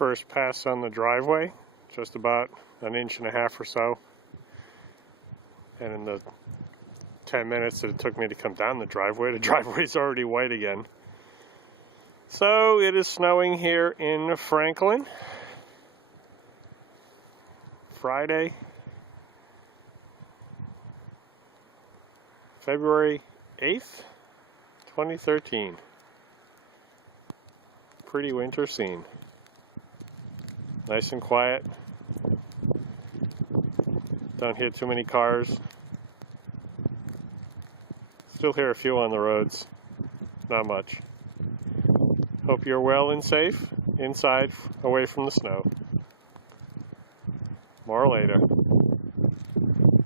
first pass on the driveway, just about an inch and a half or so. And in the 10 minutes that it took me to come down the driveway's already white again. So it is snowing here in Franklin. Friday, February 8th, 2013. Pretty winter scene. Nice and quiet. Don't hear too many cars. Still hear a few on the roads. Not much. Hope you're well and safe inside, away from the snow. More later.